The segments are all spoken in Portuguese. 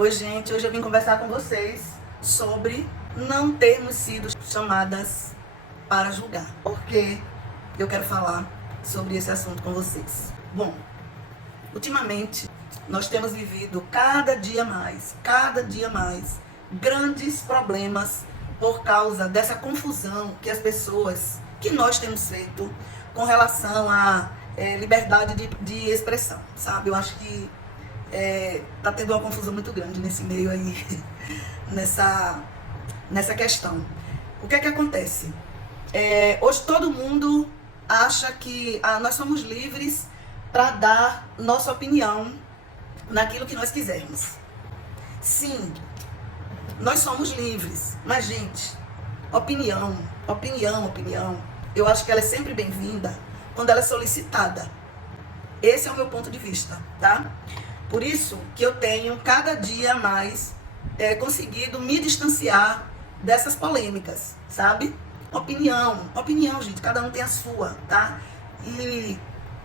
Oi, gente, hoje eu vim conversar com vocês sobre não termos sido chamadas para julgar. Porque eu quero falar sobre esse assunto com vocês. Bom, ultimamente nós temos vivido cada dia mais, grandes problemas por causa dessa confusão que as pessoas, que nós temos feito com relação à liberdade de expressão, sabe? Eu acho que tá tendo uma confusão muito grande nesse meio aí, nessa questão. O que é que acontece? Hoje todo mundo acha que nós somos livres para dar nossa opinião naquilo que nós quisermos. Sim, nós somos livres, mas, gente, opinião, eu acho que ela é sempre bem-vinda quando ela é solicitada. Esse é o meu ponto de vista, tá? Por isso que eu tenho cada dia mais conseguido me distanciar dessas polêmicas, sabe? Opinião, gente, cada um tem a sua, tá? E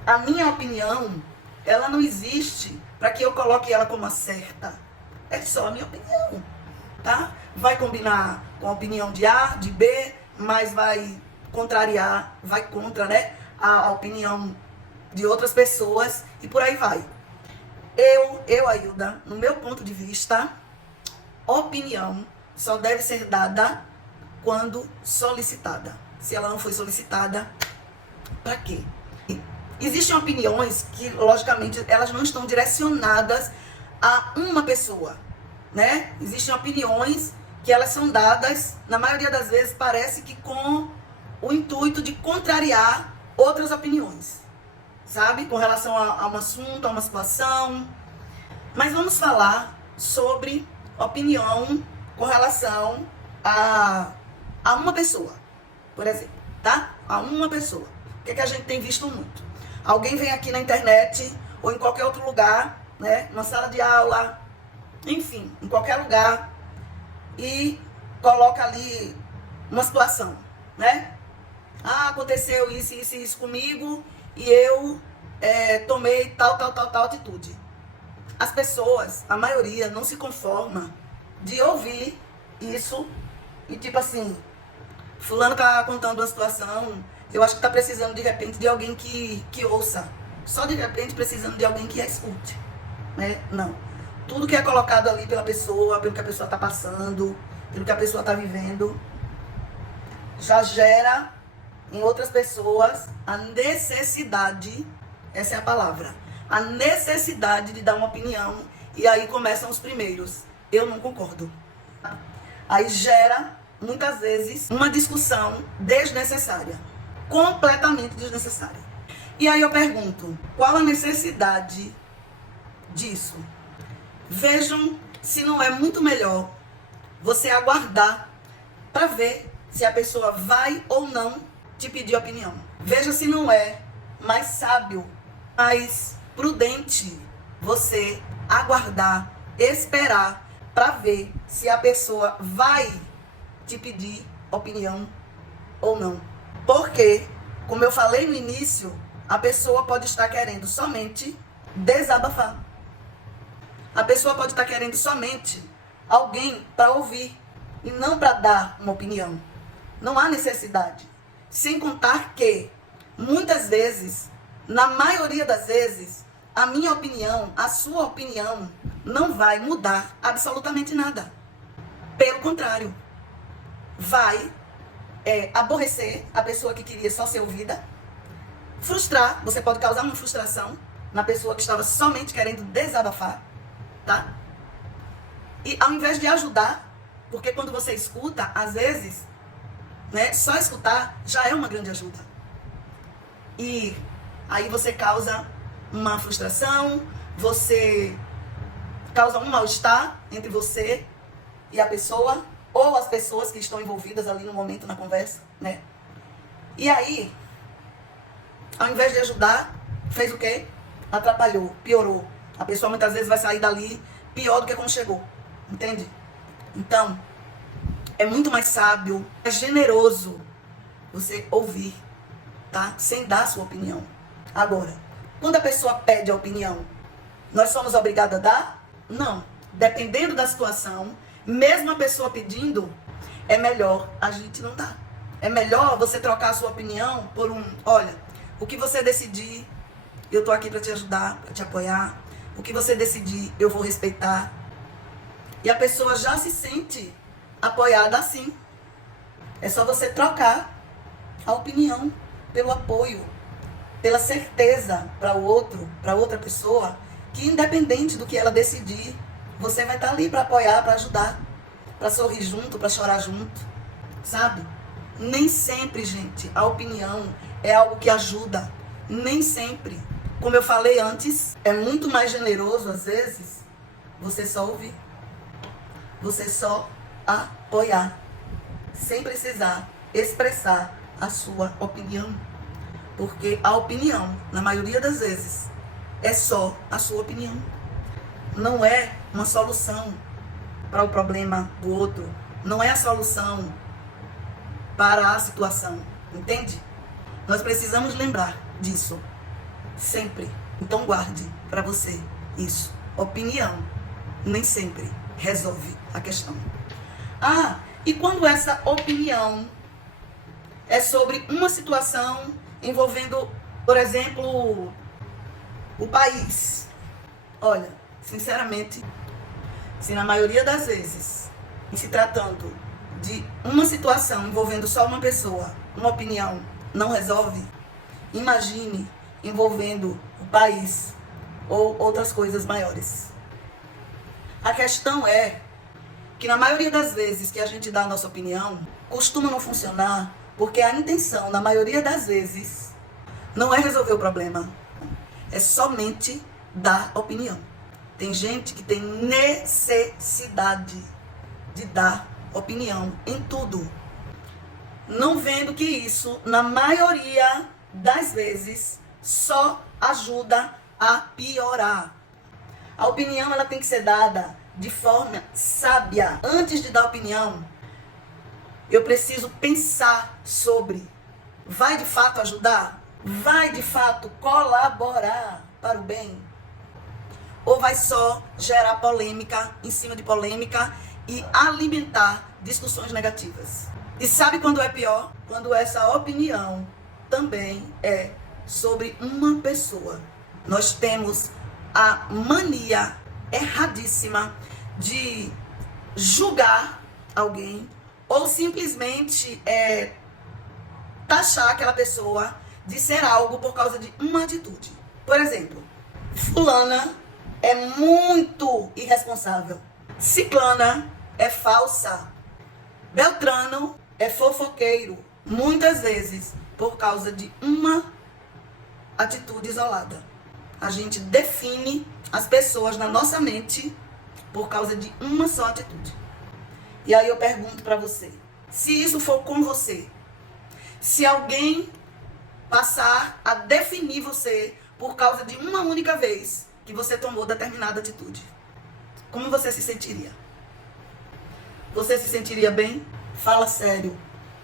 a minha opinião, ela não existe para que eu coloque ela como a certa. É só a minha opinião, tá? Vai combinar com a opinião de A, de B, mas vai contrariar, vai contra, né, a opinião de outras pessoas e por aí vai. Ailda, no meu ponto de vista, opinião só deve ser dada quando solicitada. Se ela não foi solicitada, para quê? Existem opiniões que, logicamente, elas não estão direcionadas a uma pessoa, né? Existem opiniões que elas são dadas, na maioria das vezes, parece que com o intuito de contrariar outras opiniões, sabe? Com relação a um assunto, a uma situação. Mas vamos falar sobre opinião com relação a uma pessoa, por exemplo, tá? A uma pessoa. O que é que a gente tem visto muito? Alguém vem aqui na internet ou em qualquer outro lugar, né? Na sala de aula, enfim, em qualquer lugar, e coloca ali uma situação, né? Aconteceu isso comigo e eu tomei tal atitude. As pessoas, a maioria, não se conforma de ouvir isso e tipo assim, fulano tá contando uma situação, eu acho que tá precisando de repente de alguém que ouça. Só de repente precisando de alguém que a escute, né? Não. Tudo que é colocado ali pela pessoa, pelo que a pessoa tá passando, pelo que a pessoa tá vivendo, já gera em outras pessoas a necessidade, essa é a palavra, a necessidade de dar uma opinião, e aí começam os primeiros. Eu não concordo. Aí gera, muitas vezes, uma discussão desnecessária. Completamente desnecessária. E aí eu pergunto, qual a necessidade disso? Vejam se não é muito melhor você aguardar para ver se a pessoa vai ou não te pedir opinião. Veja se não é mais sábio, mais prudente você aguardar, esperar para ver se a pessoa vai te pedir opinião ou não. Porque, como eu falei no início, a pessoa pode estar querendo somente desabafar. A pessoa pode estar querendo somente alguém para ouvir e não para dar uma opinião. Não há necessidade. Sem contar que, muitas vezes, na maioria das vezes, a minha opinião, a sua opinião, não vai mudar absolutamente nada. Pelo contrário, vai aborrecer a pessoa que queria só ser ouvida, frustrar, você pode causar uma frustração na pessoa que estava somente querendo desabafar, tá? E ao invés de ajudar, porque quando você escuta, às vezes, né, só escutar já é uma grande ajuda. E aí você causa uma frustração, você causa um mal-estar entre você e a pessoa, ou as pessoas que estão envolvidas ali no momento na conversa, né? E aí, ao invés de ajudar, fez o quê? Atrapalhou, piorou. A pessoa muitas vezes vai sair dali pior do que como chegou, entende? Então, é muito mais sábio, é generoso você ouvir, tá? Sem dar a sua opinião. Agora, quando a pessoa pede a opinião, nós somos obrigados a dar? Não. dependendo da situação, mesmo a pessoa pedindo, é melhor a gente não dar. É melhor você trocar a sua opinião por olha, o que você decidir, eu tô aqui para te ajudar, para te apoiar. O que você decidir, eu vou respeitar. E a pessoa já se sente apoiada assim. É só você trocar a opinião pelo apoio, pela certeza para o outro, para outra pessoa, que independente do que ela decidir, você vai estar ali para apoiar, para ajudar, para sorrir junto, para chorar junto, sabe? Nem sempre, gente, a opinião é algo que ajuda. Nem sempre. Como eu falei antes, é muito mais generoso, às vezes, você só ouvir. Você só apoiar. Sem precisar expressar a sua opinião. Porque a opinião, na maioria das vezes, é só a sua opinião. Não é uma solução para o problema do outro. Não é a solução para a situação. Entende? Nós precisamos lembrar disso. Sempre. Então guarde para você isso. Opinião nem sempre resolve a questão. E quando essa opinião é sobre uma situação envolvendo, por exemplo, o país. Olha, sinceramente, se na maioria das vezes, se tratando de uma situação envolvendo só uma pessoa, uma opinião não resolve, imagine envolvendo o país ou outras coisas maiores. A questão é que na maioria das vezes que a gente dá a nossa opinião, costuma não funcionar, porque a intenção, na maioria das vezes, não é resolver o problema, é somente dar opinião. Tem gente que tem necessidade de dar opinião em tudo, não vendo que isso, na maioria das vezes, só ajuda a piorar. A opinião, ela tem que ser dada de forma sábia. Antes de dar opinião, eu preciso pensar sobre: vai de fato ajudar? Vai de fato colaborar para o bem? Ou vai só gerar polêmica em cima de polêmica e alimentar discussões negativas? E sabe quando é pior? Quando essa opinião também é sobre uma pessoa. Nós temos a mania erradíssima de julgar alguém ou simplesmente taxar aquela pessoa de ser algo por causa de uma atitude. Por exemplo, fulana é muito irresponsável, ciclana é falsa, beltrano é fofoqueiro. Muitas vezes por causa de uma atitude isolada. A gente define as pessoas na nossa mente por causa de uma só atitude. E aí eu pergunto para você, se isso for com você, se alguém passar a definir você por causa de uma única vez que você tomou determinada atitude, como você se sentiria? Você se sentiria bem? Fala sério,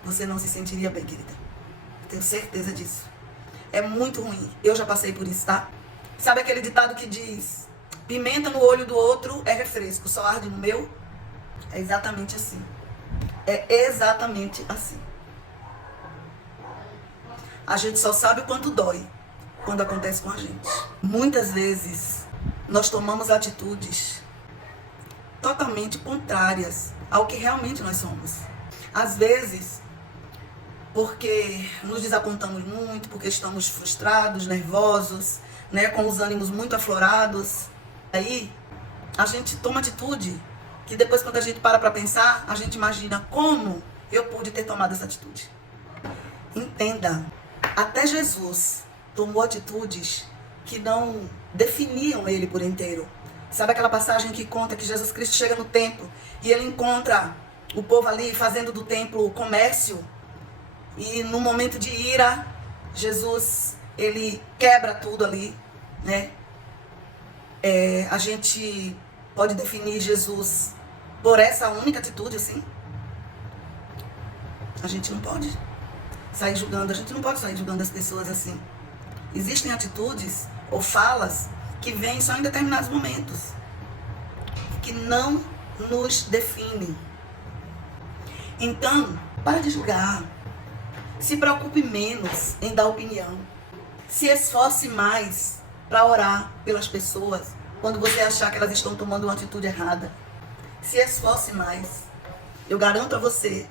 você não se sentiria bem, querida. Tenho certeza disso. É muito ruim. Eu já passei por isso, tá? Sabe aquele ditado que diz: pimenta no olho do outro é refresco, só arde no meu? É exatamente assim. É exatamente assim. A gente só sabe o quanto dói quando acontece com a gente. Muitas vezes nós tomamos atitudes totalmente contrárias ao que realmente nós somos. Às vezes, porque nos desapontamos muito, porque estamos frustrados, nervosos, né, com os ânimos muito aflorados. Aí a gente toma atitude que depois, quando a gente para pensar, a gente imagina: como eu pude ter tomado essa atitude? Entenda, até Jesus tomou atitudes que não definiam ele por inteiro. Sabe aquela passagem que conta que Jesus Cristo chega no templo e ele encontra o povo ali fazendo do templo comércio? E no momento de ira, Jesus, ele quebra tudo ali, né? A gente pode definir Jesus por essa única atitude, assim? A gente não pode sair julgando, a gente não pode sair julgando as pessoas assim. Existem atitudes ou falas que vêm só em determinados momentos. que não nos definem. Então, para de julgar. Se preocupe menos em dar opinião. Se esforce mais para orar pelas pessoas quando você achar que elas estão tomando uma atitude errada. Se esforce mais. Eu garanto a você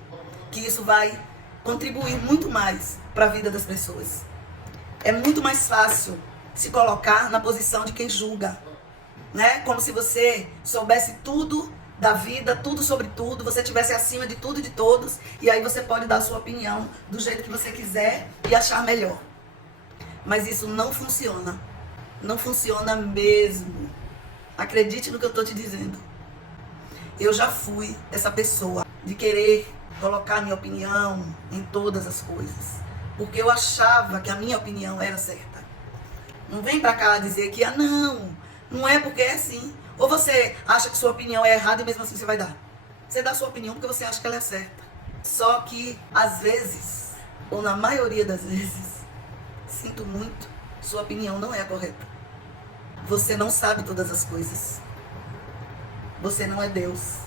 que isso vai contribuir muito mais para a vida das pessoas. É muito mais fácil se colocar na posição de quem julga, né? Como se você soubesse tudo da vida, tudo sobre tudo, você estivesse acima de tudo e de todos, e aí você pode dar a sua opinião do jeito que você quiser e achar melhor. Mas isso não funciona. Não funciona mesmo. Acredite no que eu estou te dizendo. Eu já fui essa pessoa de querer colocar minha opinião em todas as coisas, porque eu achava que a minha opinião era certa. Não vem pra cá dizer que, não é porque é assim. Ou você acha que sua opinião é errada e mesmo assim você vai dar. Você dá a sua opinião porque você acha que ela é certa. Só que, às vezes, ou na maioria das vezes, sinto muito, sua opinião não é a correta. Você não sabe todas as coisas. Você não é Deus.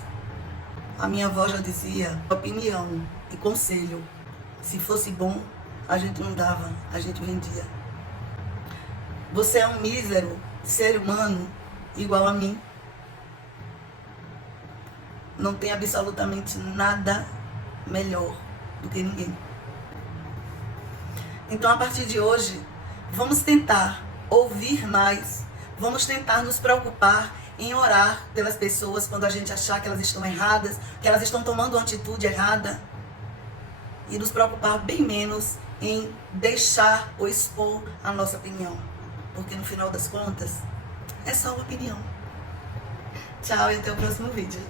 A minha avó já dizia, opinião e conselho, se fosse bom, a gente não dava, a gente vendia. Você é um mísero ser humano igual a mim. Não tem absolutamente nada melhor do que ninguém. Então, a partir de hoje, vamos tentar ouvir mais, vamos tentar nos preocupar em orar pelas pessoas quando a gente achar que elas estão erradas, que elas estão tomando uma atitude errada, e nos preocupar bem menos em deixar ou expor a nossa opinião, porque no final das contas é só uma opinião. Tchau e até o próximo vídeo.